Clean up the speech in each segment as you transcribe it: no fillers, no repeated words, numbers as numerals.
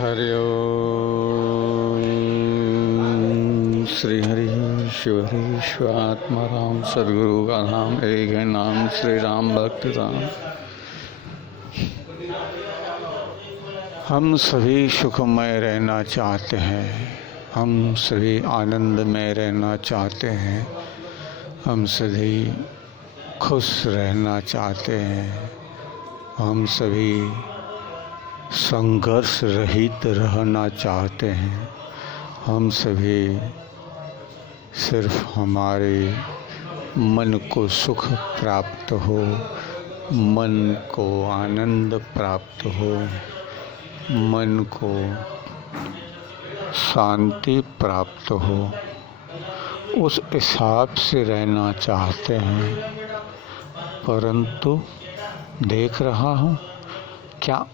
हरि ओम। श्री हरि शिव हरि शिवात्मा राम सदगुरु का नाम एक है, नाम श्री राम भक्त राम। हम सभी सुखमय रहना चाहते हैं, हम सभी आनंद में रहना चाहते हैं, हम सभी खुश रहना चाहते हैं, हम सभी संघर्ष रहित रहना चाहते हैं। हम सभी सिर्फ हमारे मन को सुख प्राप्त हो, मन को आनंद प्राप्त हो, मन को शांति प्राप्त हो, उस हिसाब से रहना चाहते हैं। परंतु देख रहा हूँ, क्या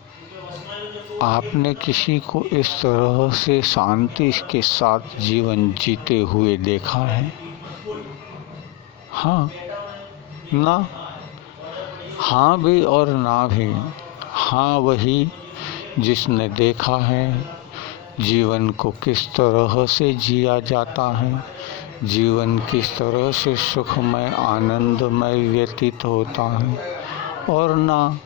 आपने किसी को इस तरह से शांति के साथ जीवन जीते हुए देखा है? हाँ ना, हाँ भी और ना भी। हाँ वही जिसने देखा है जीवन को किस तरह से जिया जाता है, जीवन किस तरह से सुखमय आनंदमय व्यतीत होता है, और ना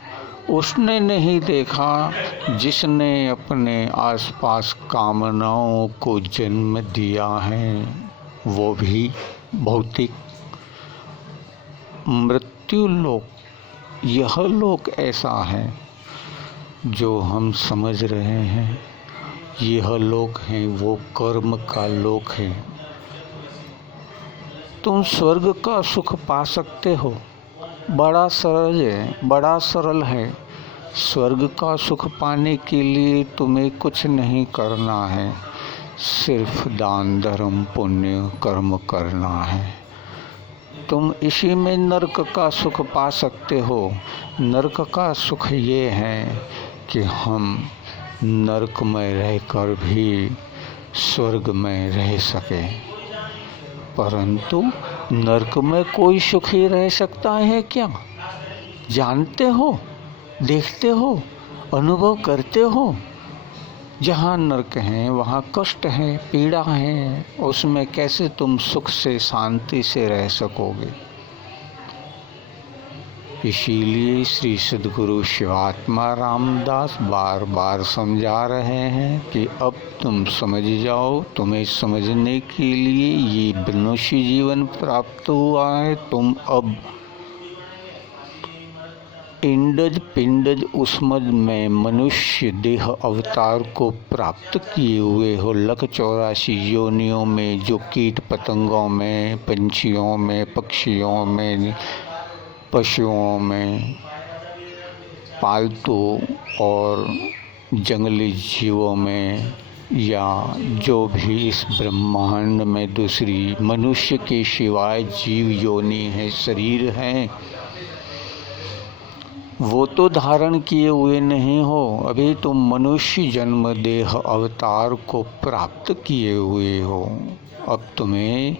उसने नहीं देखा जिसने अपने आसपास कामनाओं को जन्म दिया है, वो भी भौतिक मृत्यु लोक। यह लोक ऐसा है जो हम समझ रहे हैं, यह लोक है वो कर्म का लोक है। तुम स्वर्ग का सुख पा सकते हो, बड़ा सरल है, बड़ा सरल है। स्वर्ग का सुख पाने के लिए तुम्हें कुछ नहीं करना है, सिर्फ दान धर्म पुण्य कर्म करना है। तुम इसी में नरक का सुख पा सकते हो। नरक का सुख ये है कि हम नरक में रहकर भी स्वर्ग में रह सके। परंतु नरक में कोई सुखी रह सकता है क्या? जानते हो, देखते हो, अनुभव करते हो। जहाँ नरक है वहाँ कष्ट है, पीड़ा है, उसमें कैसे तुम सुख से शांति से रह सकोगे? इसीलिए श्री सद्गुरु शिवात्मा रामदास बार बार समझा रहे हैं कि अब तुम समझ जाओ। तुम्हें समझने के लिए ये मनुष्य जीवन प्राप्त हुआ है। तुम अब इंडज पिंडज उस्मज में मनुष्य देह अवतार को प्राप्त किए हुए हो। लख 84 योनियों में, जो कीट पतंगों में, पंछियों में, पक्षियों में, पशुओं में, पालतू और जंगली जीवों में, या जो भी इस ब्रह्मांड में दूसरी मनुष्य के सिवाय जीव योनि है, शरीर हैं, वो तो धारण किए हुए नहीं हो। अभी तुम मनुष्य जन्म देह अवतार को प्राप्त किए हुए हो। अब तुम्हें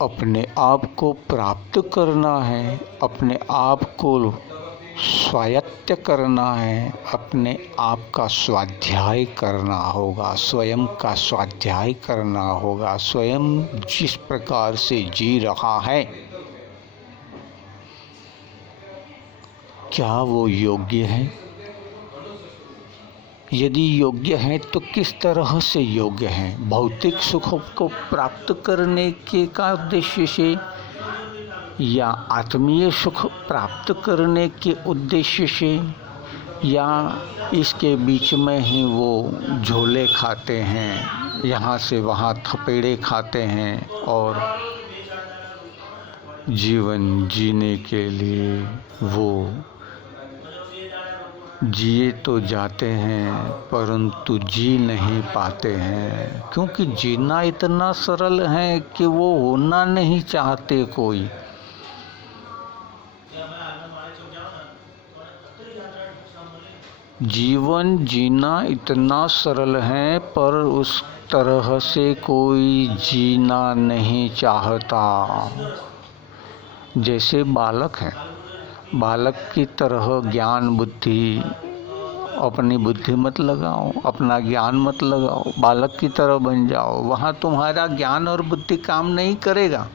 अपने आप को प्राप्त करना है, अपने आप को स्वायत्त करना है, अपने आप का स्वाध्याय करना होगा, स्वयं का स्वाध्याय करना होगा। स्वयं जिस प्रकार से जी रहा है, क्या वो योग्य है? यदि योग्य है तो किस तरह से योग्य है? भौतिक सुख को प्राप्त करने के का उद्देश्य से, या आत्मीय सुख प्राप्त करने के उद्देश्य से, या इसके बीच में ही वो झोले खाते हैं, यहाँ से वहाँ थपेड़े खाते हैं और जीवन जीने के लिए वो जिए तो जाते हैं परंतु जी नहीं पाते हैं, क्योंकि जीना इतना सरल है कि वो होना नहीं चाहते कोई। जीवन जीना इतना सरल है पर उस तरह से कोई जीना नहीं चाहता। जैसे बालक है, बालक की तरह ज्ञान बुद्धि अपनी बुद्धि मत लगाओ, अपना ज्ञान मत लगाओ, बालक की तरह बन जाओ। वहाँ तुम्हारा ज्ञान और बुद्धि काम नहीं करेगा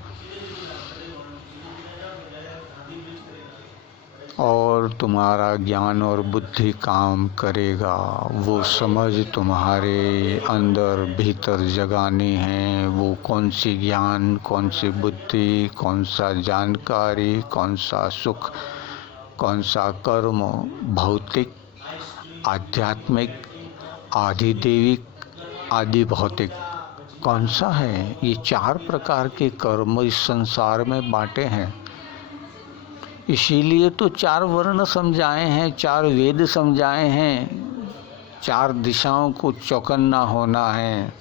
और तुम्हारा ज्ञान और बुद्धि काम करेगा। वो समझ तुम्हारे अंदर भीतर जगानी है। वो कौन सी ज्ञान, कौन सी बुद्धि, कौन सा जानकारी, कौन सा सुख, कौन सा कर्म, भौतिक, आध्यात्मिक, आधिदैविक, आदि भौतिक, कौन सा है। ये 4 प्रकार के कर्म इस संसार में बांटे हैं। इसीलिए तो 4 वर्ण समझाए हैं, 4 वेद समझाए हैं, 4 दिशाओं को चौकन्ना होना है।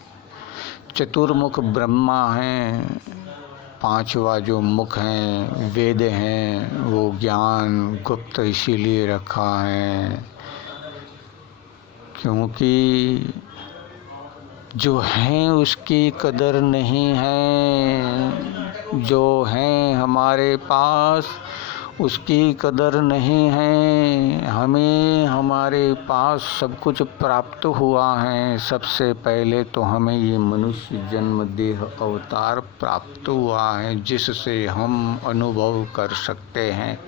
चतुर्मुख ब्रह्मा हैं, 5वां जो मुख हैं वेद हैं, वो ज्ञान गुप्त इसीलिए रखा है क्योंकि जो हैं उसकी कदर नहीं है। जो हैं हमारे पास उसकी कदर नहीं है। हमें हमारे पास सब कुछ प्राप्त हुआ है। सबसे पहले तो हमें ये मनुष्य जन्म देह अवतार प्राप्त हुआ है जिससे हम अनुभव कर सकते हैं।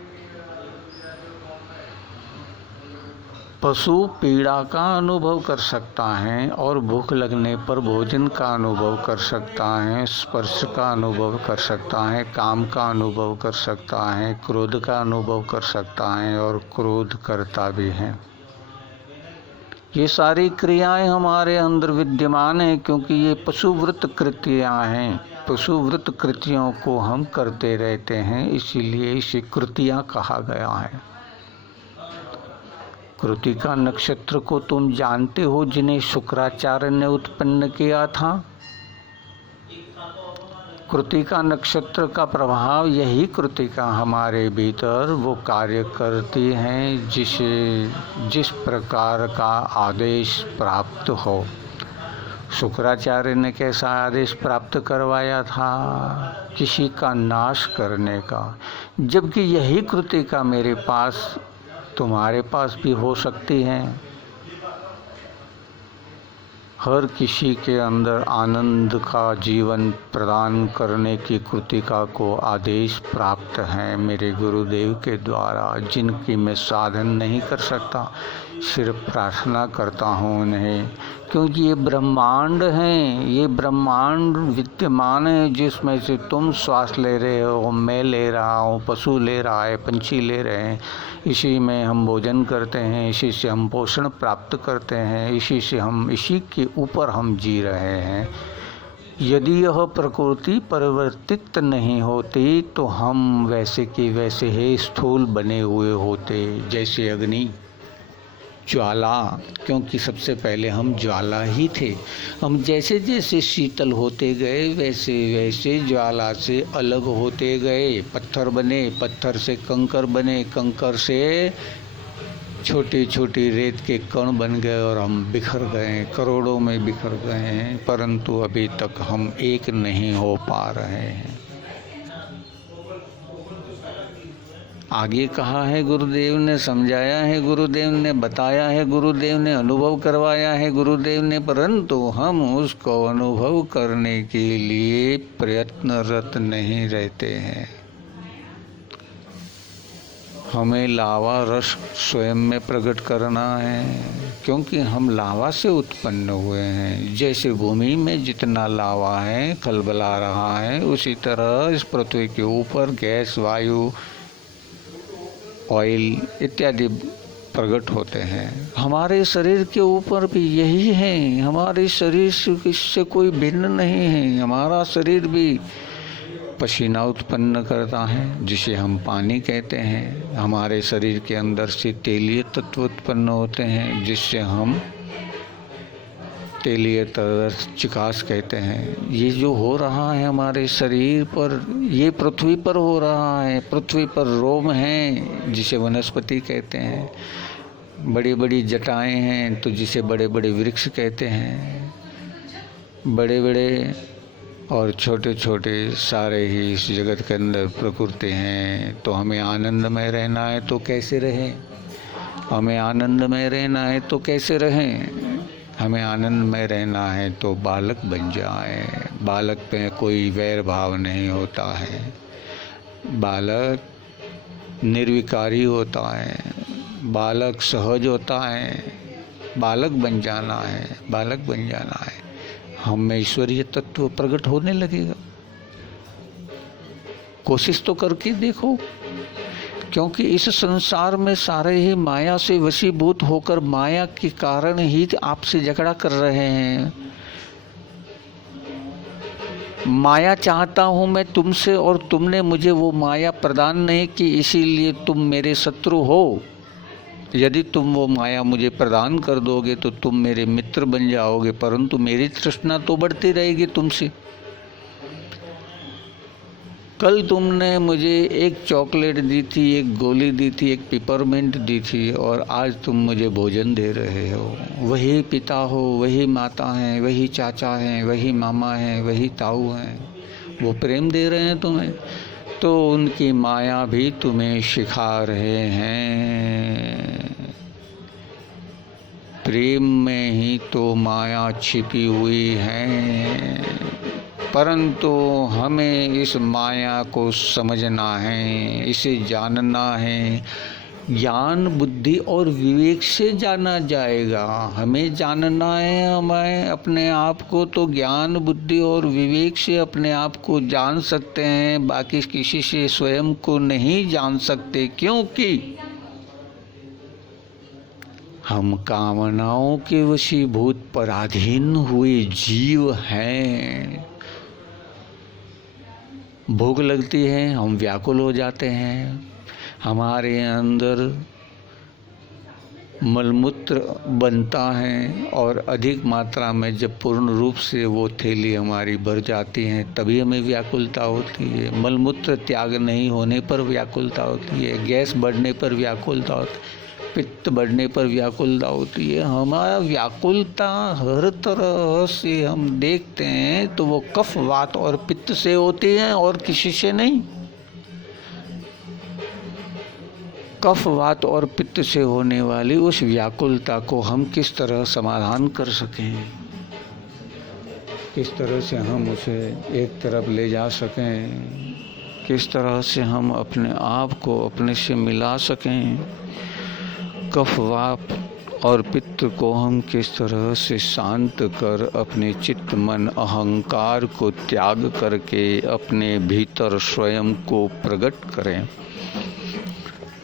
पशु पीड़ा का अनुभव कर सकता है और भूख लगने पर भोजन का अनुभव कर सकता है, स्पर्श का अनुभव कर सकता है, काम का अनुभव कर सकता है, क्रोध का अनुभव कर सकता है और क्रोध करता भी है। ये सारी क्रियाएं हमारे अंदर विद्यमान हैं क्योंकि ये पशुवृत्त कृतियां हैं। पशुवृत्त कृतियों को हम करते रहते हैं, इसीलिए इसे कृतियां कहा गया है। कृतिका नक्षत्र को तुम जानते हो, जिन्हें शुक्राचार्य ने उत्पन्न किया था। कृतिका नक्षत्र का प्रभाव, यही कृतिका हमारे भीतर वो कार्य करती हैं जिस प्रकार का आदेश प्राप्त हो। शुक्राचार्य ने कैसा आदेश प्राप्त करवाया था? किसी का नाश करने का। जबकि यही कृतिका मेरे पास, तुम्हारे पास भी हो सकती है। हर किसी के अंदर आनंद का जीवन प्रदान करने की कृतिका को आदेश प्राप्त है मेरे गुरुदेव के द्वारा, जिनकी मैं साधन नहीं कर सकता, सिर्फ प्रार्थना करता हूँ उन्हें। क्योंकि ये ब्रह्मांड हैं, ये ब्रह्मांड विद्यमान है जिसमें से तुम श्वास ले रहे हो, मैं ले रहा हूँ, पशु ले रहा है, पंछी ले रहे हैं। इसी में हम भोजन करते हैं, इसी से हम पोषण प्राप्त करते हैं, इसी के ऊपर हम जी रहे हैं। यदि यह प्रकृति परिवर्तित नहीं होती तो हम वैसे के वैसे ही स्थूल बने हुए होते, जैसे अग्नि, ज्वाला। क्योंकि सबसे पहले हम ज्वाला ही थे। हम जैसे जैसे शीतल होते गए वैसे वैसे ज्वाला से अलग होते गए। पत्थर बने, पत्थर से कंकर बने, कंकर से छोटी छोटी रेत के कण बन गए और हम बिखर गए, करोड़ों में बिखर गए हैं, परंतु अभी तक हम एक नहीं हो पा रहे हैं। आगे कहा है गुरुदेव ने, समझाया है गुरुदेव ने, बताया है गुरुदेव ने, अनुभव करवाया है गुरुदेव ने, परंतु हम उसको अनुभव करने के लिए प्रयत्नरत नहीं रहते हैं। हमें लावा रस स्वयं में प्रकट करना है क्योंकि हम लावा से उत्पन्न हुए हैं। जैसे भूमि में जितना लावा है खलबला रहा है, उसी तरह इस पृथ्वी के ऊपर गैस, वायु, ऑयल इत्यादि प्रकट होते हैं। हमारे शरीर के ऊपर भी यही है। हमारे शरीर से इससे कोई भिन्न नहीं है। हमारा शरीर भी पसीना उत्पन्न करता है जिसे हम पानी कहते हैं। हमारे शरीर के अंदर से तेलीय तत्व उत्पन्न होते हैं जिससे हम तेलीय तरस चिकास कहते हैं। ये जो हो रहा है हमारे शरीर पर, ये पृथ्वी पर हो रहा है। पृथ्वी पर रोम हैं जिसे वनस्पति कहते हैं, बड़ी बड़ी जटाएं हैं तो जिसे बड़े बड़े वृक्ष कहते हैं। बड़े बड़े और छोटे छोटे सारे ही इस जगत के अंदर प्रकृति हैं। तो हमें आनंद में रहना है तो कैसे रहें? हमें आनंद में रहना है तो कैसे रहें? हमें आनंद में रहना है तो बालक बन जाए। बालक पे कोई वैर भाव नहीं होता है, बालक निर्विकारी होता है, बालक सहज होता है। बालक बन जाना है, बालक बन जाना है। हम में ईश्वरीय तत्व प्रकट होने लगेगा। कोशिश तो करके देखो, क्योंकि इस संसार में सारे ही माया से वशीभूत होकर माया के कारण ही आपसे झगड़ा कर रहे हैं। माया चाहता हूं मैं तुमसे और तुमने मुझे वो माया प्रदान नहीं की, इसीलिए तुम मेरे शत्रु हो। यदि तुम वो माया मुझे प्रदान कर दोगे तो तुम मेरे मित्र बन जाओगे, परंतु मेरी तृष्णा तो बढ़ती रहेगी तुमसे। कल तुमने मुझे एक चॉकलेट दी थी, एक गोली दी थी, एक पिपरमिंट दी थी, और आज तुम मुझे भोजन दे रहे हो। वही पिता हो, वही माता हैं, वही चाचा हैं, वही मामा हैं, वही ताऊ हैं, वो प्रेम दे रहे हैं तुम्हें। तो उनकी माया भी तुम्हें सिखा रहे हैं। प्रेम में ही तो माया छिपी हुई है, परंतु हमें इस माया को समझना है, इसे जानना है। ज्ञान बुद्धि और विवेक से जाना जाएगा। हमें जानना है हमें अपने आप को, तो ज्ञान बुद्धि और विवेक से अपने आप को जान सकते हैं, बाकी किसी से स्वयं को नहीं जान सकते, क्योंकि हम कामनाओं के वशीभूत पराधीन हुए जीव हैं। भूख लगती है, हम व्याकुल हो जाते हैं, हमारे अंदर मलमूत्र बनता है, और अधिक मात्रा में जब पूर्ण रूप से वो थैली हमारी भर जाती है तभी हमें व्याकुलता होती है। मलमूत्र त्याग नहीं होने पर व्याकुलता होती है, गैस बढ़ने पर व्याकुलता होती है, पित्त बढ़ने पर व्याकुलता होती है। हमारा व्याकुलता हर तरह से हम देखते हैं तो वो कफ वात और पित्त से होती है और किसी से नहीं। कफ वात और पित्त से होने वाली उस व्याकुलता को हम किस तरह समाधान कर सकें, किस तरह से हम उसे एक तरफ ले जा सकें, किस तरह से हम अपने आप को अपने से मिला सकें। कफ वात और पित्त को हम किस तरह से शांत कर अपने चित्त मन अहंकार को त्याग करके अपने भीतर स्वयं को प्रकट करें।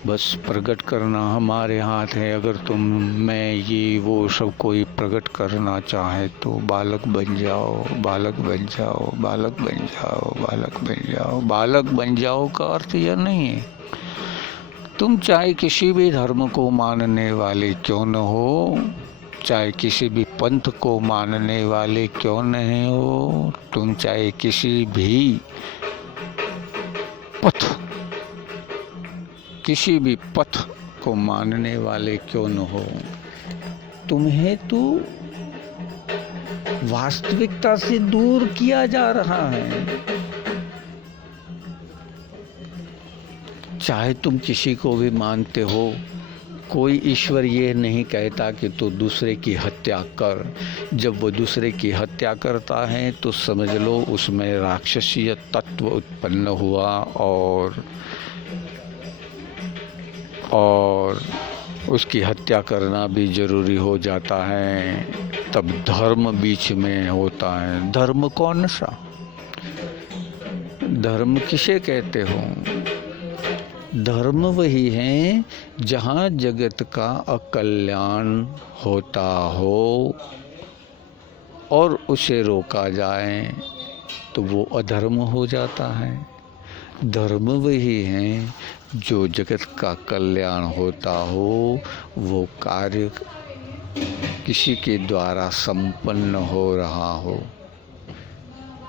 बस प्रकट करना हमारे हाथ है। अगर तुम मैं ये वो सब कोई प्रकट करना चाहे तो बालक बन जाओ, बालक बन जाओ, बालक बन जाओ, बालक बन जाओ। बालक बन जाओ का अर्थ यह नहीं है तुम चाहे किसी भी धर्म को मानने वाले क्यों न हो, चाहे किसी भी पंथ को मानने वाले क्यों नहीं हो, तुम चाहे किसी भी पथ को मानने वाले क्यों न हो, तुम्हें तो वास्तविकता से दूर किया जा रहा है। चाहे तुम किसी को भी मानते हो, कोई ईश्वर ये नहीं कहता कि तू दूसरे की हत्या कर। जब वो दूसरे की हत्या करता है तो समझ लो उसमें राक्षसीय तत्व उत्पन्न हुआ, और उसकी हत्या करना भी जरूरी हो जाता है। तब धर्म बीच में होता है। धर्म कौन सा? धर्म किसे कहते हो? धर्म वही है जहाँ जगत का अकल्याण होता हो और उसे रोका जाए तो वो अधर्म हो जाता है। धर्म वही है जो जगत का कल्याण होता हो, वो कार्य किसी के द्वारा संपन्न हो रहा हो,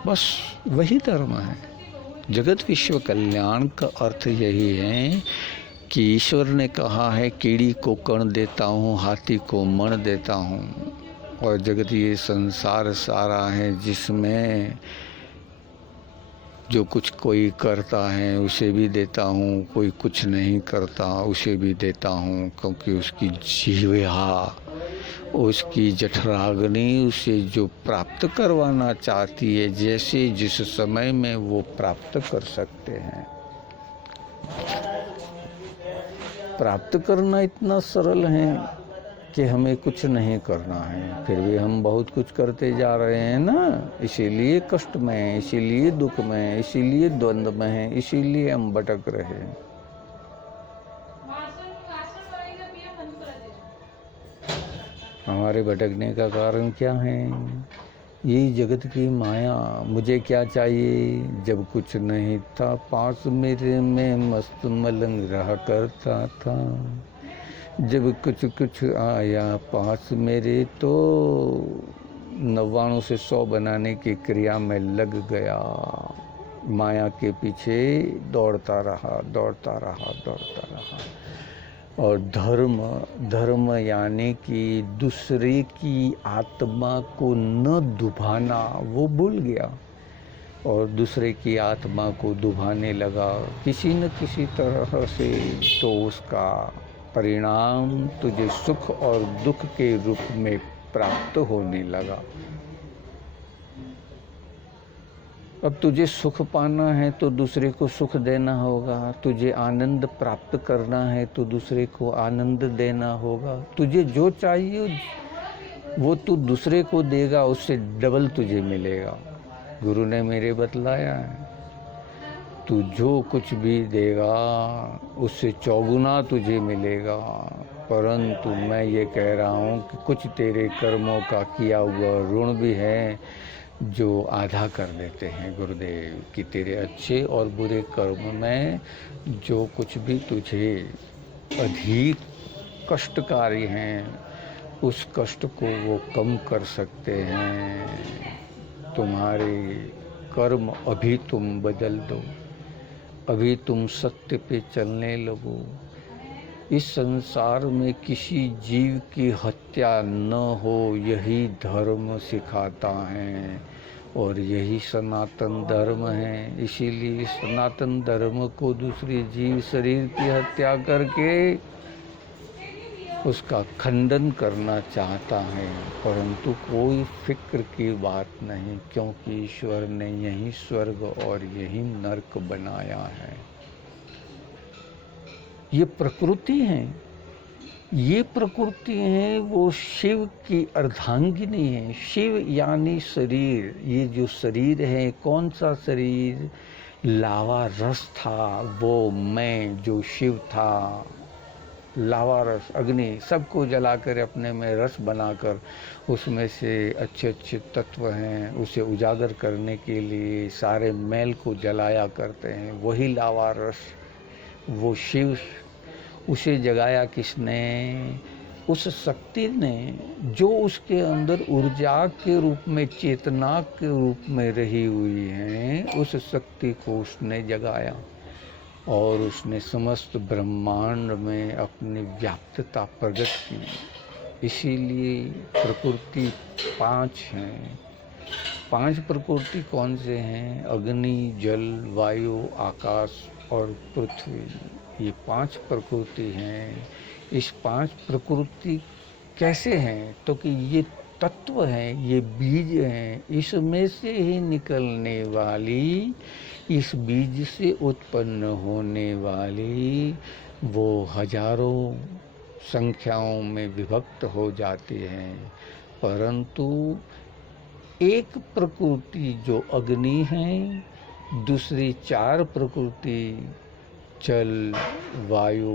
बस वही धर्म है। जगत विश्व कल्याण का अर्थ यही है कि ईश्वर ने कहा है कीड़ी को कण देता हूँ, हाथी को मण देता हूँ। और जगत ये संसार सारा है जिसमें जो कुछ कोई करता है उसे भी देता हूँ, कोई कुछ नहीं करता उसे भी देता हूँ, क्योंकि उसकी जीवा, उसकी जठराग्नि उसे जो प्राप्त करवाना चाहती है, जैसे जिस समय में वो प्राप्त कर सकते हैं। प्राप्त करना इतना सरल है कि हमें कुछ नहीं करना है, फिर भी हम बहुत कुछ करते जा रहे हैं ना। इसीलिए कष्ट में है, इसीलिए दुख में है, इसीलिए द्वंद्व में है, इसीलिए हम भटक रहे हैं। हमारे भटकने का कारण क्या है? यही जगत की माया। मुझे क्या चाहिए? जब कुछ नहीं था पास मेरे, में मस्त मलंग रहा करता था। जब कुछ कुछ आया पास मेरे, तो 99 से 100 बनाने की क्रिया में लग गया। माया के पीछे दौड़ता रहा, दौड़ता रहा, दौड़ता रहा। और धर्म यानी कि दूसरे की आत्मा को न दुभाना, वो भूल गया और दूसरे की आत्मा को दुभाने लगा किसी न किसी तरह से। तो उसका परिणाम तुझे सुख और दुख के रूप में प्राप्त होने लगा। अब तुझे सुख पाना है तो दूसरे को सुख देना होगा, तुझे आनंद प्राप्त करना है तो दूसरे को आनंद देना होगा। तुझे जो चाहिए वो तू दूसरे को देगा, उससे डबल तुझे मिलेगा। गुरु ने मेरे बतलाया है, तू जो कुछ भी देगा उससे चौगुना तुझे मिलेगा। परंतु मैं ये कह रहा हूँ कि कुछ तेरे कर्मों का किया हुआ ऋण भी है जो आधा कर देते हैं गुरुदेव, कि तेरे अच्छे और बुरे कर्म में जो कुछ भी तुझे अधिक कष्टकारी हैं, उस कष्ट को वो कम कर सकते हैं। तुम्हारे कर्म अभी तुम बदल दो, अभी तुम सत्य पे चलने लगो। इस संसार में किसी जीव की हत्या न हो, यही धर्म सिखाता है और यही सनातन धर्म है। इसीलिए सनातन धर्म को दूसरे जीव शरीर की हत्या करके उसका खंडन करना चाहता है, परंतु कोई फिक्र की बात नहीं, क्योंकि ईश्वर ने यही स्वर्ग और यही नरक बनाया है। ये प्रकृति है, ये प्रकृति है, वो शिव की अर्धांगिनी है। शिव यानी शरीर। ये जो शरीर है, कौन सा शरीर? लावा रस था वो मैं, जो शिव था। लावा रस, अग्नि, सबको जलाकर अपने में रस बनाकर उसमें से अच्छे अच्छे तत्व हैं, उसे उजागर करने के लिए सारे मैल को जलाया करते हैं। वही लावा रस, वो शिव। उसे जगाया किसने? उस शक्ति ने, जो उसके अंदर ऊर्जा के रूप में, चेतना के रूप में रही हुई है। उस शक्ति को उसने जगाया और उसने समस्त ब्रह्मांड में अपनी व्याप्तता प्रकट की। इसीलिए प्रकृति 5 हैं। 5 प्रकृति कौन से हैं? अग्नि, जल, वायु, आकाश और पृथ्वी। ये 5 प्रकृति हैं। इस 5 प्रकृति कैसे हैं? तो कि ये तत्व हैं, ये बीज हैं। इसमें से ही निकलने वाली, इस बीज से उत्पन्न होने वाली वो हजारों संख्याओं में विभक्त हो जाती हैं। परंतु एक प्रकृति जो अग्नि है, दूसरी 4 प्रकृति जल, वायु,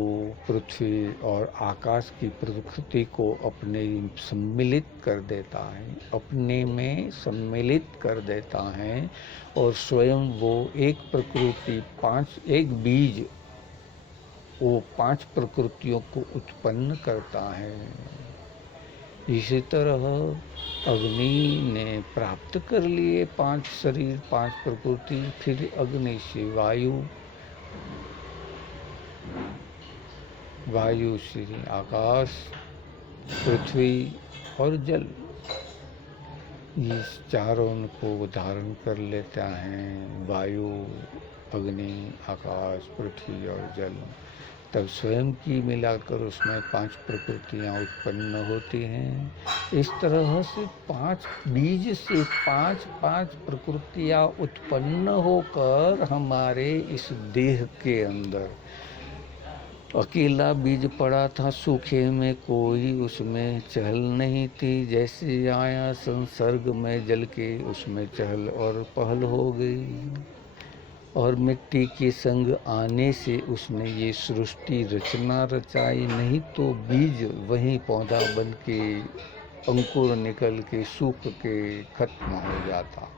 पृथ्वी और आकाश की प्रकृति को अपने सम्मिलित कर देता है, अपने में सम्मिलित कर देता है और स्वयं वो एक प्रकृति, 5 एक बीज वो 5 प्रकृतियों को उत्पन्न करता है। इसी तरह अग्नि ने प्राप्त कर लिए 5 शरीर, 5 प्रकृति। फिर अग्नि से वायु, वायु से आकाश, पृथ्वी और जल। इस चारों को धारण कर लेता है, वायु, अग्नि, आकाश, पृथ्वी और जल। तब स्वयं की मिलाकर उसमें 5 प्रकृतियां उत्पन्न होती हैं। इस तरह से 5 बीज से 5 प्रकृतियां उत्पन्न होकर हमारे इस देह के अंदर अकेला बीज पड़ा था सूखे में, कोई उसमें चहल नहीं थी। जैसे आया संसर्ग में जल के, उसमें चहल और पहल हो गई। और मिट्टी के संग आने से उसने ये सृष्टि रचना रचाई। नहीं तो बीज वहीं पौधा बन के, अंकुर निकल के, सूख के खत्म हो जाता।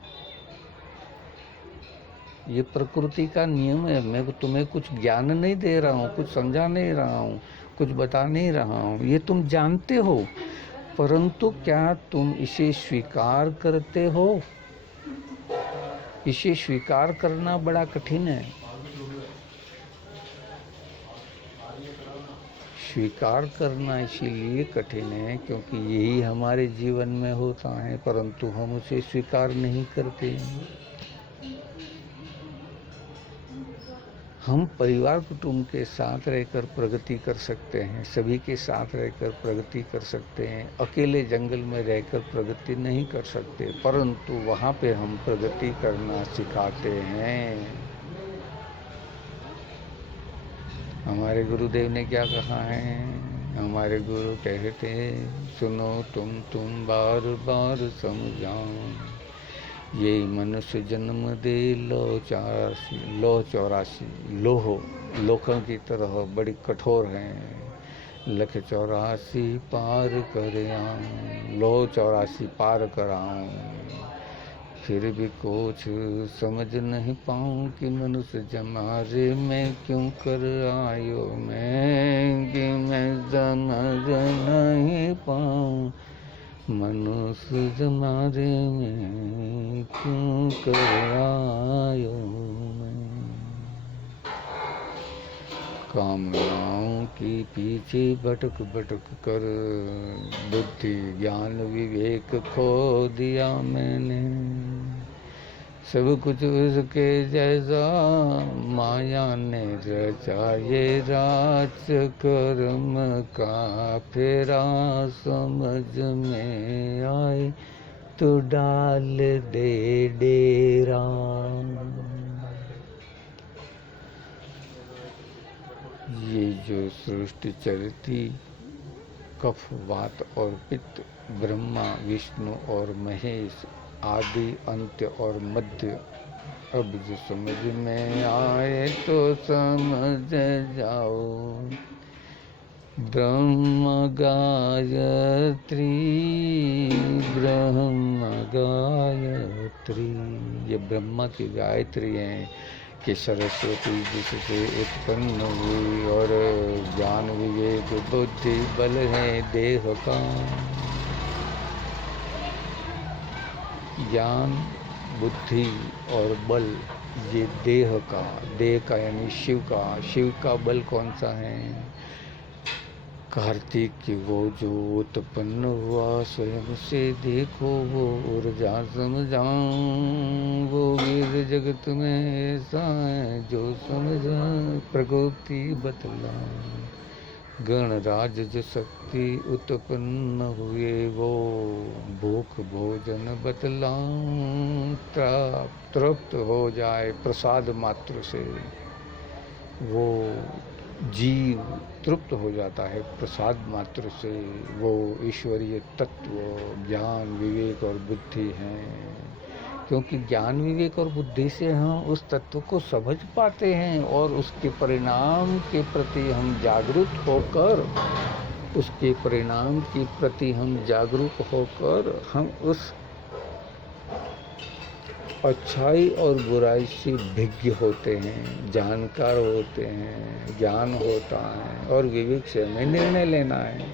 ये प्रकृति का नियम है। मैं तुम्हें कुछ ज्ञान नहीं दे रहा हूँ, कुछ समझा नहीं रहा हूँ, कुछ बता नहीं रहा हूँ, ये तुम जानते हो, परंतु क्या तुम इसे स्वीकार करते हो? इसे स्वीकार करना बड़ा कठिन है। स्वीकार करना इसीलिए कठिन है क्योंकि यही हमारे जीवन में होता है, परंतु हम उसे स्वीकार नहीं करते। हम परिवार कुटुंब के साथ रहकर प्रगति कर सकते हैं, सभी के साथ रहकर प्रगति कर सकते हैं। अकेले जंगल में रहकर प्रगति नहीं कर सकते, परंतु वहाँ पे हम प्रगति करना सिखाते हैं। हमारे गुरुदेव ने क्या कहा है? हमारे गुरु कहते हैं, सुनो तुम बार बार समझाओ, ये मनुष्य जन्म दे लो 84 लोहों की तरह बड़ी कठोर हैं। लख 84 पार कर आऊं, लोह 84 पार कर आऊं, फिर भी कुछ समझ नहीं पाऊं कि मनुष्य जमारे में क्यों कर आयो मैं, कि मैं समझ नहीं पाऊं मनुष्य जमारे में क्यों कर आयो मैं। कामनाओं के पीछे भटक कर बुद्धि ज्ञान विवेक खो दिया मैंने। सब कुछ उसके जैसा माया ने रचा, ये राज कर्म का फेरा समझ में आए तो डाल दे डेरा। ये जो सृष्टि चलती, कफ, वात और पित्त, ब्रह्मा, विष्णु और महेश, आदि, अंत्य और मध्य, अब जो समझ में आए तो समझ जाओ। ब्रह्म गायत्री, ब्रह्म गायत्री, ये ब्रह्मा की गायत्री है कि सरस्वती जिससे उत्पन्न हुई, और ज्ञान विवेक बुद्धि बल है देह का। ज्ञान, बुद्धि और बल ये देह का यानी शिव का बल कौन सा है? कार्तिक की वो जो उत्पन्न हुआ स्वयं से देखो वो ऊर्जा समझाऊं, वो वीर जगत में ऐसा है जो समझा प्रकृति बतलाऊं। गणराज जो शक्ति उत्पन्न हुए वो भूख भोजन बतलाऊं, तृप्त हो जाए प्रसाद मात्र से, वो जीव तृप्त हो जाता है प्रसाद मात्र से। वो ईश्वरीय तत्व ज्ञान विवेक और बुद्धि हैं, क्योंकि ज्ञान विवेक और बुद्धि से हम उस तत्व को समझ पाते हैं और उसके परिणाम के प्रति हम जागरूक होकर, उसके परिणाम के प्रति हम जागरूक होकर हम उस अच्छाई और बुराई से भिज्ञ होते हैं, जानकार होते हैं, ज्ञान होता है और विवेक से हमें निर्णय लेना है।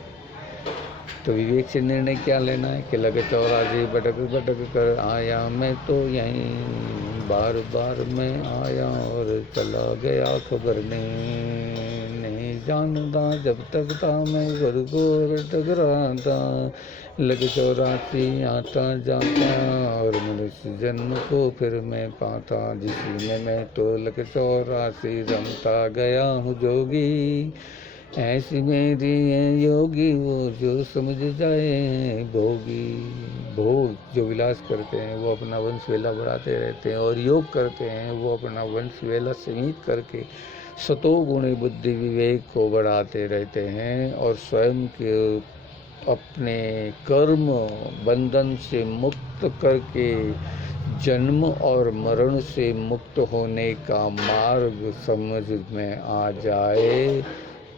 तो विवेक से निर्णय क्या लेना है कि लगे 84 भटक कर आया मैं तो यहीं, बार बार मैं आया और चला गया खबर नहीं नहीं जानता, जब तक था मैं स्वर्ग को टकराता। लग 84 आता जाता और मनुष्य जन्म को फिर मैं पाता। जिसी में मैं तो लग 84 रमता गया हूँ जोगी। ऐसी मेरी है योगी वो जो समझ जाए भोगी। भोग जो विलास करते हैं वो अपना वंश वेला बढ़ाते रहते हैं, और योग करते हैं वो अपना वंश वेला सीमित करके सतोगुणी बुद्धि विवेक को बढ़ाते रहते हैं, और स्वयं के अपने कर्म बंधन से मुक्त करके जन्म और मरण से मुक्त होने का मार्ग समझ में आ जाए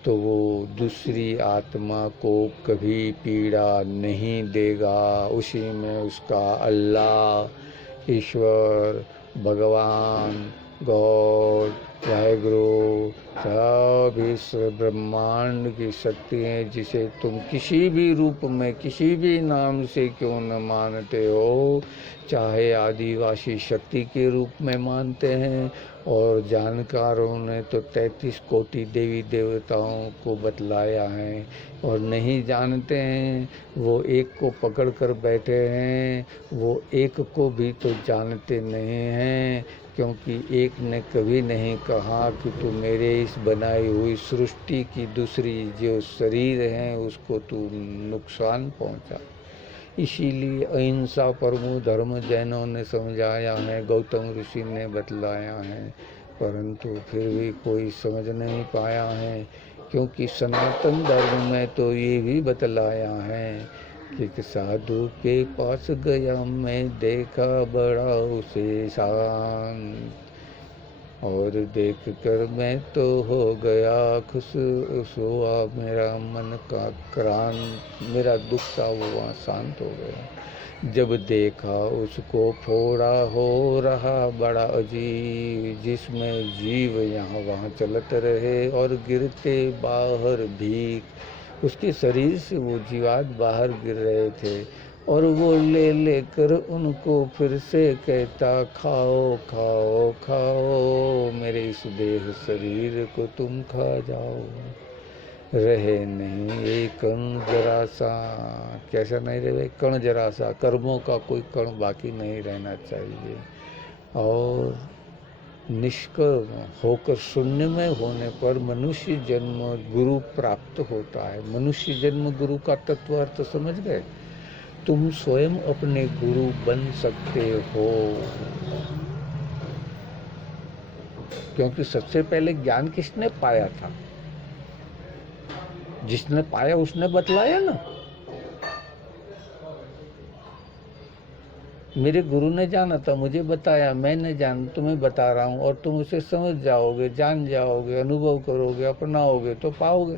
तो वो दूसरी आत्मा को कभी पीड़ा नहीं देगा। उसी में उसका अल्लाह, ईश्वर, भगवान, गॉड, वाहेगुरु सब इस ब्रह्मांड की शक्ति है, जिसे तुम किसी भी रूप में किसी भी नाम से क्यों न मानते हो। चाहे आदिवासी शक्ति के रूप में मानते हैं, और जानकारों ने तो 33 कोटि देवी देवताओं को बतलाया है, और नहीं जानते हैं वो एक को पकड़ कर बैठे हैं, वो एक को भी तो जानते नहीं हैं। क्योंकि एक ने कभी नहीं कहा कि तू मेरे इस बनाई हुई सृष्टि की दूसरी जो शरीर है उसको तू नुकसान पहुंचा। इसीलिए अहिंसा परमो धर्म जैनों ने समझाया है, गौतम ऋषि ने बतलाया है, परंतु फिर भी कोई समझ नहीं पाया है। क्योंकि सनातन धर्म में तो ये भी बतलाया है कि साधु के पास गया मैं, देखा बड़ा उसे शांत, और देख कर मैं तो हो गया खुश। हुआ मेरा मन का क्रांत, मेरा दुख था वो वहाँ शांत हो गया। जब देखा उसको फोड़ा हो रहा बड़ा अजीब, जिसमें जीव यहाँ वहाँ चलत रहे और गिरते बाहर भीख। उसके शरीर से वो जीवात बाहर गिर रहे थे, और वो ले लेकर उनको फिर से कहता खाओ खाओ खाओ, मेरे इस देह शरीर को तुम खा जाओ। रहे नहीं एक कण जरा सा, कैसा नहीं रहे कण जरा सा, कर्मों का कोई कण बाकी नहीं रहना चाहिए। और निष्कर्म होकर शून्य में होने पर मनुष्य जन्म गुरु प्राप्त होता है। मनुष्य जन्म गुरु का तत्व अर्थ समझ गए? तुम स्वयं अपने गुरु बन सकते हो, क्योंकि सबसे पहले ज्ञान किसने पाया था? जिसने पाया उसने बतलाया ना। मेरे गुरु ने जाना था, मुझे बताया, मैंने जान तुम्हें बता रहा हूँ, और तुम उसे समझ जाओगे, जान जाओगे, अनुभव करोगे, अपनाओगे तो पाओगे।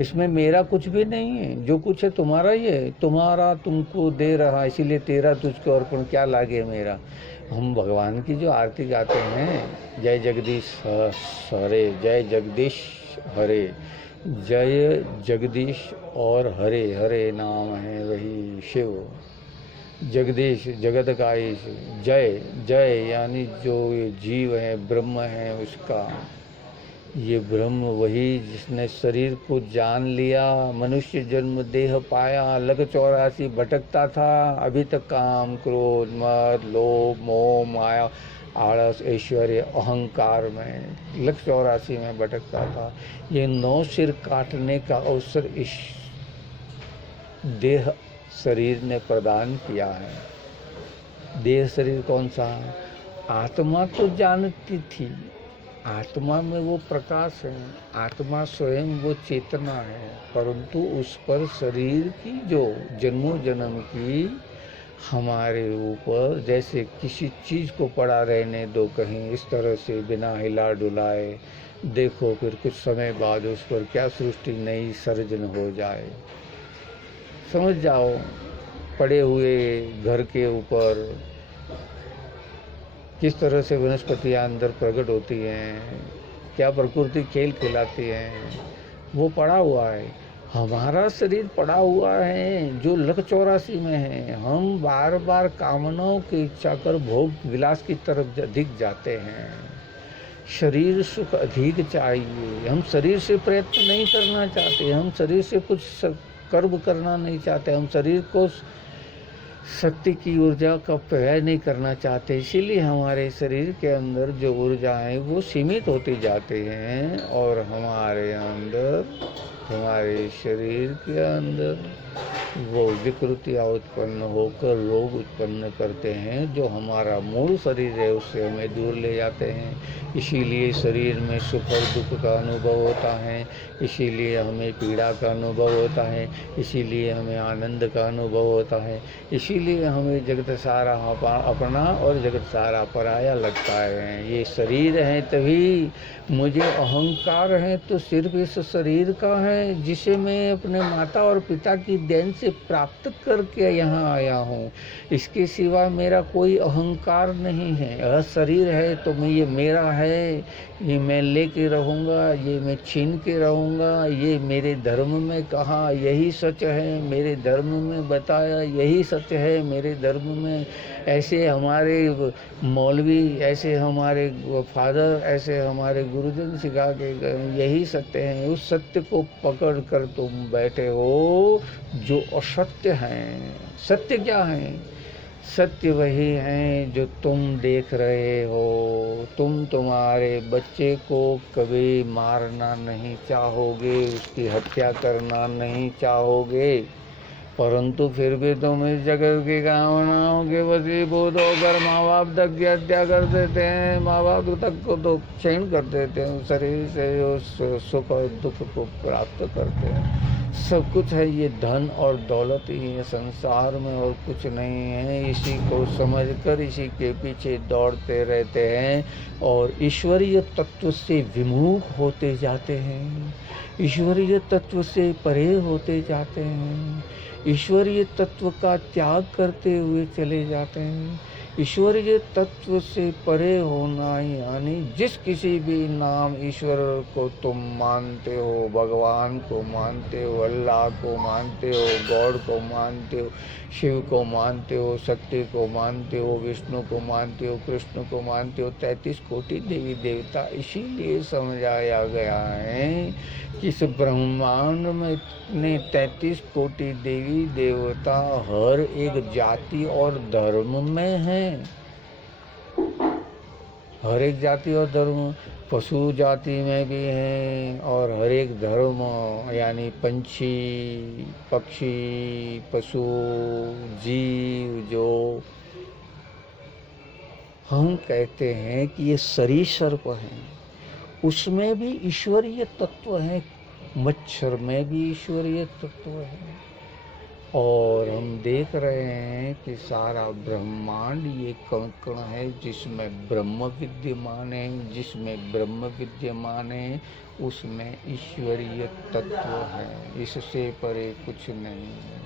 इसमें मेरा कुछ भी नहीं है, जो कुछ है तुम्हारा ही है। तुम्हारा तुमको दे रहा, इसीलिए तेरा तुझको अर्पण क्या लागे मेरा। हम भगवान की जो आरती गाते हैं, जय जगदीश हरे, जय जगदीश हरे, जय जगदीश और हरे, हरे नाम है वही शिव। जगदीश जगत का ईश, जय जय यानी जो ये जीव है, ब्रह्म है, उसका ये ब्रह्म वही जिसने शरीर को जान लिया, मनुष्य जन्म देह पाया, लग 84 भटकता था अभी तक काम क्रोध मद लोभ मोह माया आलस ऐश्वर्य अहंकार में, लग 84 में भटकता था। ये 9 सिर काटने का अवसर इस देह शरीर ने प्रदान किया है। देह शरीर कौन सा? आत्मा तो जानती थी, आत्मा में वो प्रकाश है, आत्मा स्वयं वो चेतना है, परंतु उस पर शरीर की जो जन्मों जन्म की हमारे ऊपर, जैसे किसी चीज़ को पड़ा रहने दो कहीं इस तरह से बिना हिला डुलाए, देखो फिर कुछ समय बाद उस पर क्या सृष्टि नई सर्जन हो जाए। समझ जाओ, पड़े हुए घर के ऊपर किस तरह से वनस्पतियाँ अंदर प्रकट होती हैं, क्या प्रकृति खेल खिलाती है, वो पड़ा हुआ है। हमारा शरीर पड़ा हुआ है जो लग 84 में है। हम बार बार कामनाओं की इच्छा कर भोग विलास की तरफ अधिक जाते हैं। शरीर सुख अधिक चाहिए। हम शरीर से प्रयत्न नहीं करना चाहते, हम शरीर से कुछ कर्म करना नहीं चाहते, हम शरीर को शक्ति की ऊर्जा का व्यय नहीं करना चाहते। इसीलिए हमारे शरीर के अंदर जो ऊर्जा है वो सीमित होती जाते हैं और हमारे अंदर, हमारे शरीर के अंदर वो विकृतियाँ उत्पन्न होकर रोग उत्पन्न करते हैं, जो हमारा मूल शरीर है उससे हमें दूर ले जाते हैं। इसीलिए शरीर में सुख और दुख का अनुभव होता है, इसीलिए हमें पीड़ा का अनुभव होता है, इसीलिए हमें आनंद का अनुभव होता है, इसीलिए हमें जगत सारा अपना और जगत सारा पराया लगता है। ये शरीर है तभी मुझे अहंकार है तो सिर्फ इस शरीर का है, जिसे मैं अपने माता और पिता की देन से प्राप्त करके यहाँ आया हूँ। इसके सिवा मेरा कोई अहंकार नहीं है। यह शरीर है तो मैं, ये मेरा है, ये मैं लेके रहूँगा, ये मैं छीन के रहूँगा, ये मेरे धर्म में कहा यही सच है, मेरे धर्म में बताया यही सच है, मेरे धर्म में ऐसे हमारे मौलवी, ऐसे हमारे फादर, ऐसे हमारे गुरुजन सिखा के गए, यही सत्य है। उस सत्य को पकड़ कर तुम बैठे हो जो असत्य हैं। सत्य क्या है? सत्य वही है जो तुम देख रहे हो। तुम तुम्हारे बच्चे को कभी मारना नहीं चाहोगे, उसकी हत्या करना नहीं चाहोगे, परंतु फिर भी तुम इस जगत की कामनाओं के वशीभूत होकर माँ बाप तक की हत्या कर देते हैं, माँ बाप तक को तो क्षीण कर देते हैं, शरीर से जो सुख और दुख को प्राप्त करते हैं। सब कुछ है ये धन और दौलत ही है संसार में, और कुछ नहीं है। इसी को समझकर इसी के पीछे दौड़ते रहते हैं और ईश्वरीय तत्व से विमुख होते जाते हैं, ईश्वरीय तत्व से परे होते जाते हैं, ईश्वरीय तत्व का त्याग करते हुए चले जाते हैं। ईश्वरीय तत्व से परे होना यानी जिस किसी भी नाम ईश्वर को तुम मानते हो, भगवान को मानते हो, अल्लाह को मानते हो, गॉड को मानते हो, शिव को मानते हो, शक्ति को मानते हो, विष्णु को मानते हो, कृष्ण को मानते हो, 33 कोटि देवी देवता इसीलिए समझाया गया है कि इस ब्रह्मांड में इतने 33 कोटि देवी देवता हर एक जाति और धर्म में हैं। हर एक जाति और धर्म, पशु जाति में भी हैं, और हर एक धर्म यानी पंछी, पक्षी, पशु, जीव जो हम कहते हैं कि ये सरीसृप हैं, उसमें भी ईश्वरीय तत्व है। मच्छर में भी ईश्वरीय तत्व है। और हम देख रहे हैं कि सारा ब्रह्मांड ये कण है जिसमें ब्रह्म विद्यमान है, जिसमें ब्रह्म विद्यमान है उसमें ईश्वरीय तत्व है। इससे परे कुछ नहीं है।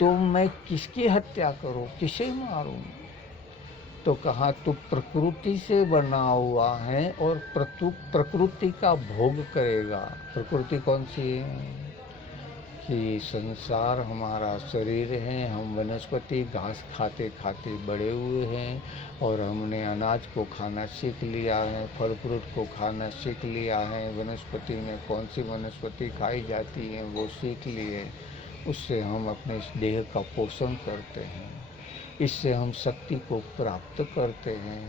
तो मैं किसकी हत्या करूं, किसे मारूं? तो कहा तू प्रकृति से बना हुआ है और प्रकृति का भोग करेगा। प्रकृति कौन सी है? कि संसार हमारा शरीर है, हम वनस्पति घास खाते खाते बड़े हुए हैं और हमने अनाज को खाना सीख लिया है, फल फ्रूट को खाना सीख लिया है, वनस्पति में कौन सी वनस्पति खाई जाती है वो सीख लिए। उससे हम अपने इस देह का पोषण करते हैं, इससे हम शक्ति को प्राप्त करते हैं।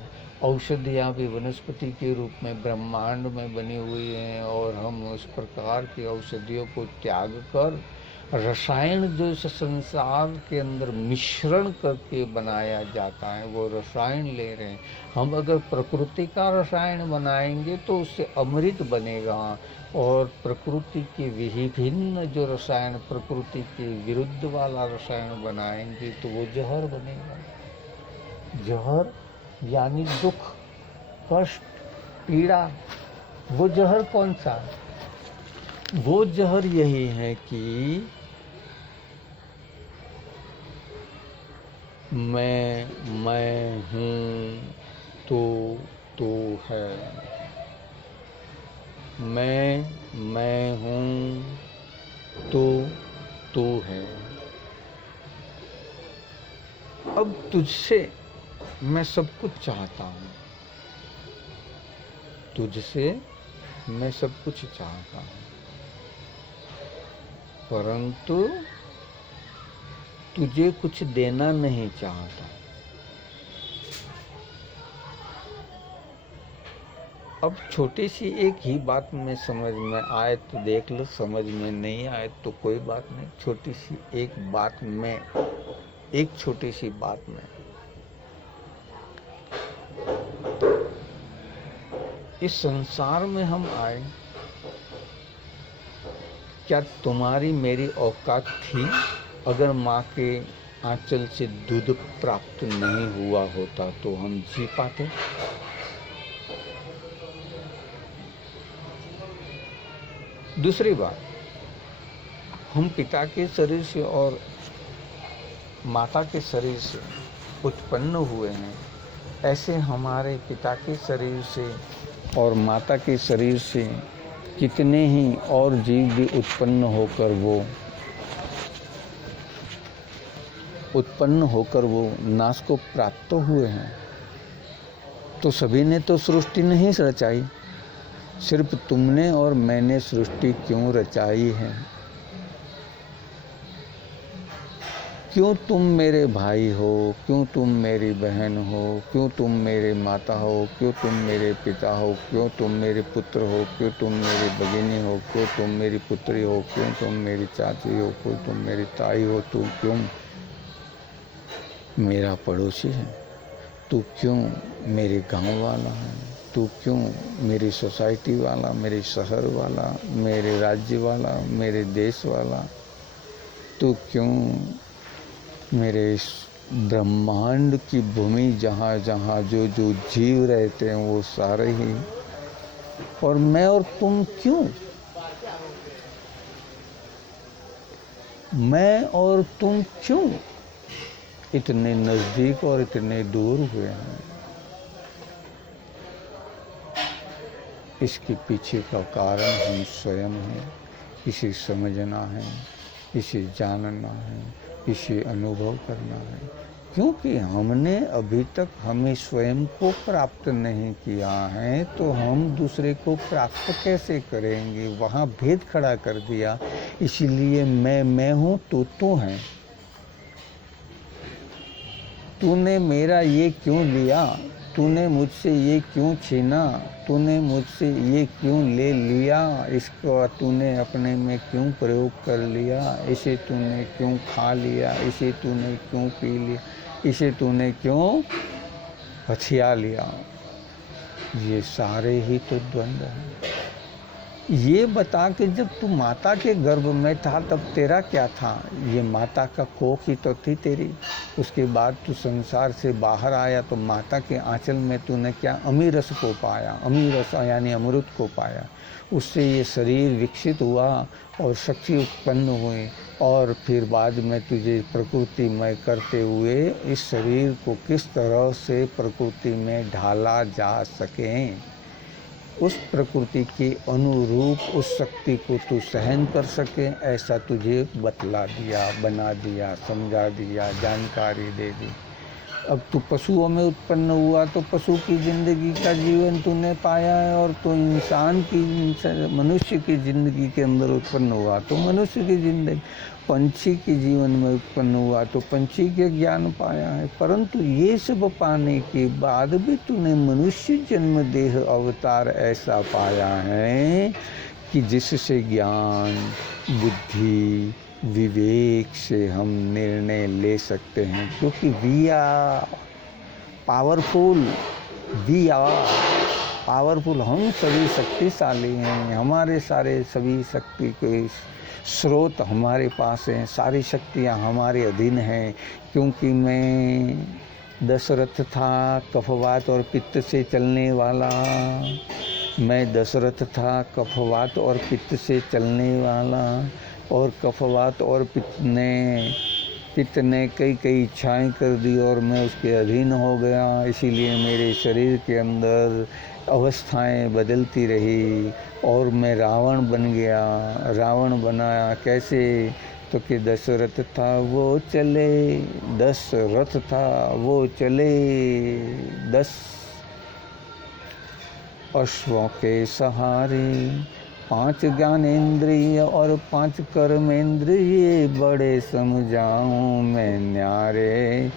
औषधियाँ भी वनस्पति के रूप में ब्रह्मांड में बनी हुई हैं और हम उस प्रकार की औषधियों को त्याग कर रसायन जो इस संसार के अंदर मिश्रण करके बनाया जाता है वो रसायन ले रहे हैं। हम अगर प्रकृति का रसायन बनाएंगे तो उससे अमृत बनेगा, और प्रकृति के विभिन्न जो रसायन प्रकृति के विरुद्ध वाला रसायन बनाएंगे तो वो जहर बनेगा। जहर यानी दुख, कष्ट, पीड़ा। वो जहर कौन सा? वो जहर यही है कि मैं हूँ, तू है। मैं हूँ, तू है। अब तुझसे मैं सब कुछ चाहता हूँ, तुझसे मैं सब कुछ चाहता हूँ, परंतु तुझे कुछ देना नहीं चाहता। अब छोटी सी एक ही बात में समझ में आए तो देख लो, समझ में नहीं आए तो कोई बात नहीं। छोटी सी एक बात में, एक छोटी सी बात में इस संसार में हम आए, क्या तुम्हारी मेरी औकात थी? अगर माँ के आंचल से दूध प्राप्त नहीं हुआ होता तो हम जी पाते? दूसरी बात, हम पिता के शरीर से और माता के शरीर से उत्पन्न हुए हैं। ऐसे हमारे पिता के शरीर से और माता के शरीर से कितने ही और जीव भी उत्पन्न होकर वो नाश को प्राप्त हुए हैं। तो सभी ने तो सृष्टि नहीं रचाई, सिर्फ तुमने और मैंने सृष्टि क्यों रचाई है? क्यों तुम मेरे भाई हो, क्यों तुम मेरी बहन हो, क्यों तुम मेरे माता हो, क्यों तुम मेरे पिता हो, क्यों तुम मेरे पुत्र हो, क्यों तुम मेरी भगिनी हो, क्यों तुम मेरी पुत्री हो, क्यों तुम मेरी चाची हो, क्यों तुम मेरी ताई हो, तू क्यों मेरा पड़ोसी है, तू क्यों मेरे गांव वाला है, तू क्यों मेरी सोसाइटी वाला, मेरे शहर वाला, मेरे राज्य वाला, मेरे देश वाला, तू क्यों मेरे इस ब्रह्मांड की भूमि जहाँ जहाँ जो जो जीव रहते हैं वो सारे ही, और मैं और तुम क्यों, मैं और तुम क्यों इतने नजदीक और इतने दूर हुए हैं? इसके पीछे का कारण हम स्वयं हैं। इसे समझना है, इसे जानना है, इसे अनुभव करना है, क्योंकि हमने अभी तक हमें स्वयं को प्राप्त नहीं किया है तो हम दूसरे को प्राप्त कैसे करेंगे? वहाँ भेद खड़ा कर दिया। इसीलिए मैं हूँ तू है। तूने मेरा ये क्यों लिया, तूने मुझसे ये क्यों छीना, तूने मुझसे ये क्यों ले लिया, इसको तूने अपने में क्यों प्रयोग कर लिया, इसे तूने क्यों खा लिया, इसे तूने क्यों पी लिया, इसे तूने क्यों हथिया लिया? ये सारे ही तो द्वंद्व हैं। ये बता कि जब तू माता के गर्भ में था तब तेरा क्या था? ये माता का कोख ही तो थी तेरी। उसके बाद तू संसार से बाहर आया तो माता के आंचल में तूने क्या अमीरस को पाया, अमीरस यानी अमृत को पाया। उससे ये शरीर विकसित हुआ और शक्ति उत्पन्न हुई, और फिर बाद में तुझे प्रकृतिमय करते हुए इस शरीर को किस तरह से प्रकृति में ढाला जा सके, उस प्रकृति के अनुरूप उस शक्ति को तू सहन कर सके, ऐसा तुझे बतला दिया, बना दिया, समझा दिया, जानकारी दे दी। अब तू पशुओं में उत्पन्न हुआ तो पशु की जिंदगी का जीवन तूने पाया है, और तू इंसान की, मनुष्य की जिंदगी के अंदर उत्पन्न हुआ तो मनुष्य की जिंदगी, पंछी के जीवन में उत्पन्न हुआ तो पंछी के ज्ञान पाया है। परंतु ये सब पाने के बाद भी तूने मनुष्य जन्म देह अवतार ऐसा पाया है कि जिससे ज्ञान, बुद्धि, विवेक से हम निर्णय ले सकते हैं, क्योंकि वी आर पावरफुल, हम सभी शक्तिशाली हैं। हमारे सारे सभी शक्ति के स्रोत हमारे पास हैं, सारी शक्तियाँ हमारे अधीन हैं। क्योंकि मैं दशरथ था, कफवात और पित्त से चलने वाला, मैं दशरथ था, कफवात और पित्त से चलने वाला, और कफवात और पित्त ने कई इच्छाएं कर दी और मैं उसके अधीन हो गया। इसीलिए मेरे शरीर के अंदर अवस्थाएं बदलती रही और मैं रावण बन गया। रावण बनाया कैसे? तो कि दशरथ था वो चले, दशरथ था वो चले, अश्वों के सहारे 5 ज्ञानेंद्रिय और 5 कर्मेंद्रिय बड़े समझाऊं मैं न्यारे।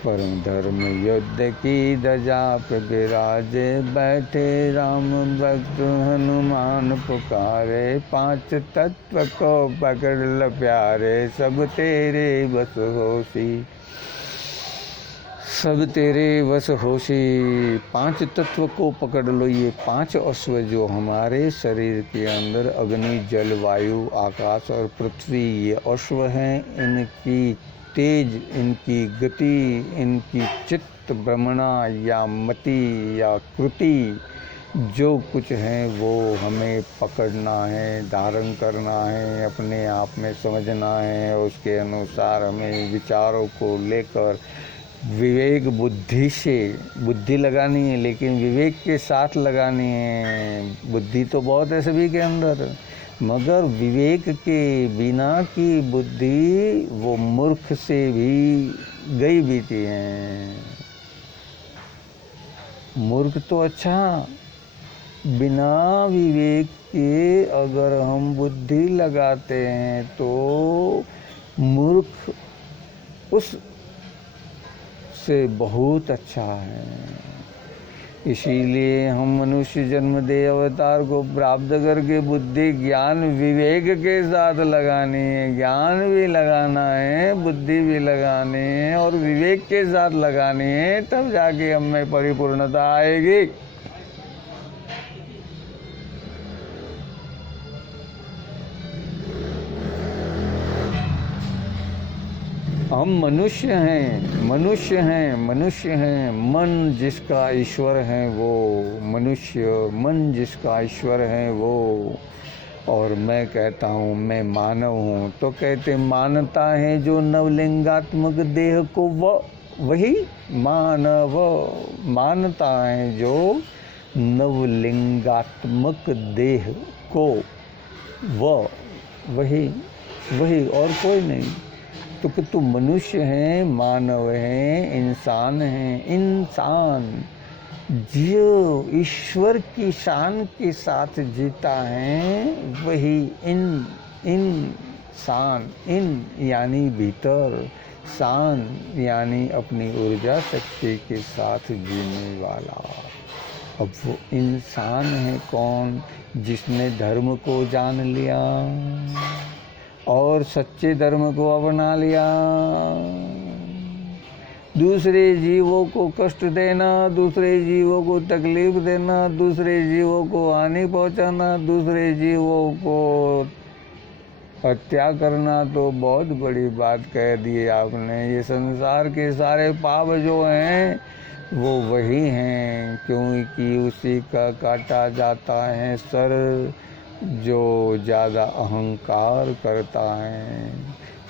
परम धर्म युद्ध की ध्वजा पे विराजे बैठे राम भक्त हनुमान पुकारे। 5 तत्व को पकड़ ल प्यारे सब तेरे बस होसी, सब तेरे बस होशी। 5 तत्व को पकड़ लो। ये 5 अश्व जो हमारे शरीर के अंदर अग्नि जल वायु आकाश और पृथ्वी ये अश्व हैं, इनकी तेज, इनकी गति, इनकी चित्त भ्रमणा या मति या कृति जो कुछ है वो हमें पकड़ना है, धारण करना है, अपने आप में समझना है। उसके अनुसार हमें विचारों को लेकर विवेक बुद्धि से बुद्धि लगानी है, लेकिन विवेक के साथ लगानी है। बुद्धि तो बहुत है सभी के अंदर, मगर विवेक के बिना की बुद्धि वो मूर्ख से भी गई बीती है। मूर्ख तो अच्छा, बिना विवेक के अगर हम बुद्धि लगाते हैं तो मूर्ख उस से बहुत अच्छा है। इसीलिए हम मनुष्य जन्म दे अवतार को प्राप्त करके बुद्धि ज्ञान विवेक के साथ लगानी है। ज्ञान भी लगाना है, बुद्धि भी लगानी है और विवेक के साथ लगानी है, तब जाके हम में परिपूर्णता आएगी। हम मनुष्य हैं, मनुष्य हैं, मनुष्य हैं। मन जिसका ईश्वर है वो मनुष्य, मन जिसका ईश्वर है वो। और मैं कहता हूँ मैं मानव हूँ, तो कहते मानता है जो नवलिंगात्मक देह को वही मानव। मानता है जो नवलिंगात्मक देह को वही और कोई नहीं। तो कि तू मनुष्य है, मानव है, इंसान है। इंसान जो ईश्वर की शान के साथ जीता है वही इंसान। इन यानी भीतर, शान यानी अपनी ऊर्जा शक्ति के साथ जीने वाला। अब वो इंसान है कौन? जिसने धर्म को जान लिया और सच्चे धर्म को अपना लिया। दूसरे जीवों को कष्ट देना, दूसरे जीवों को तकलीफ देना, दूसरे जीवों को हानि पहुंचाना, दूसरे जीवों को हत्या करना तो बहुत बड़ी बात कह दी आपने। ये संसार के सारे पाप जो हैं वो वही हैं, क्योंकि उसी का काटा जाता है सर जो ज़्यादा अहंकार करता है।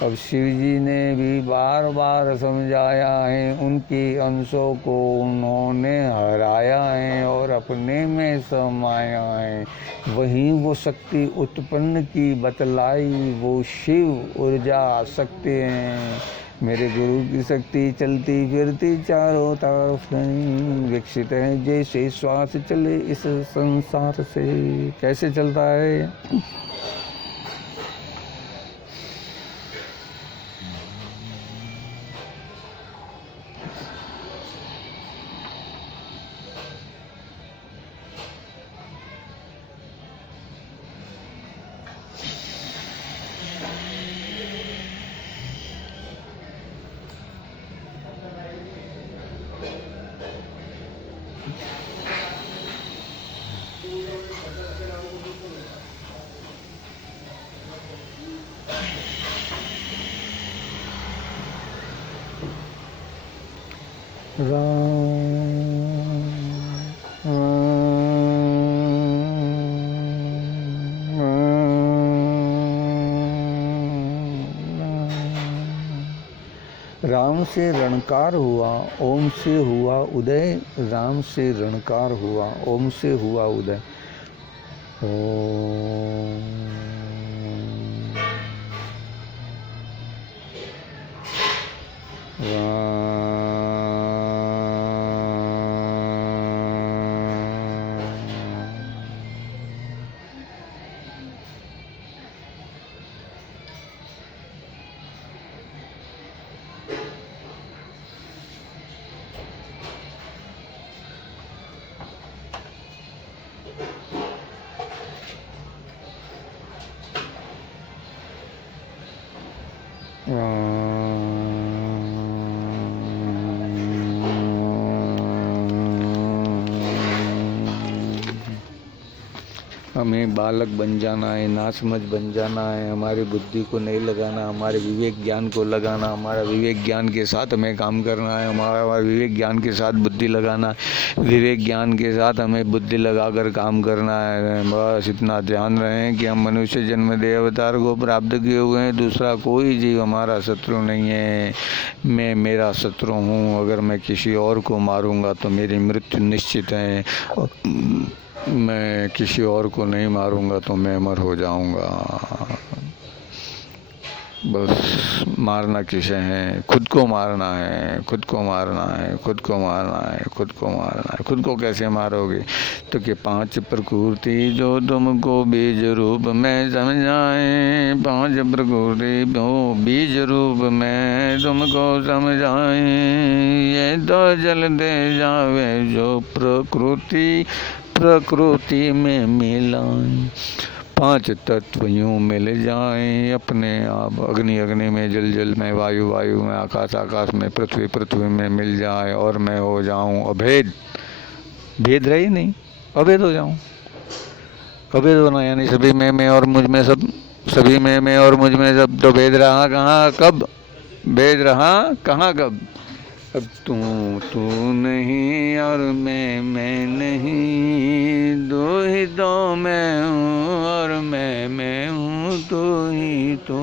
अब शिव जी ने भी बार बार समझाया है, उनकी अंशों को उन्होंने हराया है और अपने में समाया है। वहीं वो शक्ति उत्पन्न की बतलाई, वो शिव ऊर्जा शक्ति हैं। मेरे गुरु की शक्ति चलती फिरती चारों तरफ नहीं, विकसित है जैसे श्वास चले इस संसार से। कैसे चलता है? राम से रणकार हुआ, ओम से हुआ उदय। राम से रणकार हुआ, ओम से हुआ उदय। हमें बालक बन जाना है, नासमझ बन जाना है, हमारी बुद्धि को नहीं लगाना, हमारे विवेक ज्ञान को लगाना, हमारा विवेक ज्ञान के साथ हमें काम करना है, हमारा विवेक ज्ञान के साथ बुद्धि लगाना है, विवेक ज्ञान के साथ हमें बुद्धि लगाकर काम करना है। बस इतना ध्यान रहे कि हम मनुष्य जन्म दे अवतार को प्राप्त किए हुए हैं, दूसरा कोई जीव हमारा शत्रु नहीं है। मैं मेरा शत्रु हूँ, अगर मैं किसी और को मारूंगा तो मेरी मृत्यु निश्चित है, मैं किसी और को नहीं मारूंगा तो मैं अमर हो जाऊंगा। बस मारना किसे है? खुद को मारना है, खुद को मारना है, खुद को मारना है, खुद को मारना है। खुद को कैसे मारोगे? तो कि 5 प्रकृति जो तुमको बीज रूप में समझाए, 5 प्रकृति जो बीज रूप में तुमको समझाए, ये तो जल दे जावे जो प्रकृति में मिलाए। 5 तत्व यूँ मिल जाएं अपने आप, अग्नि में, जल में, वायु में, आकाश में, पृथ्वी में मिल जाए और मैं हो जाऊं अभेद। भेद रही नहीं, अभेद हो जाऊं। अभेद होना यानी सभी में मैं और मुझ में सब, सभी में मैं और मुझ में सब। तो भेद रहा कहाँ कब? भेद रहा कहाँ कब? अब तू नहीं और मैं नहीं, दो ही तो मैं हूँ और मैं हूँ, तू ही तो।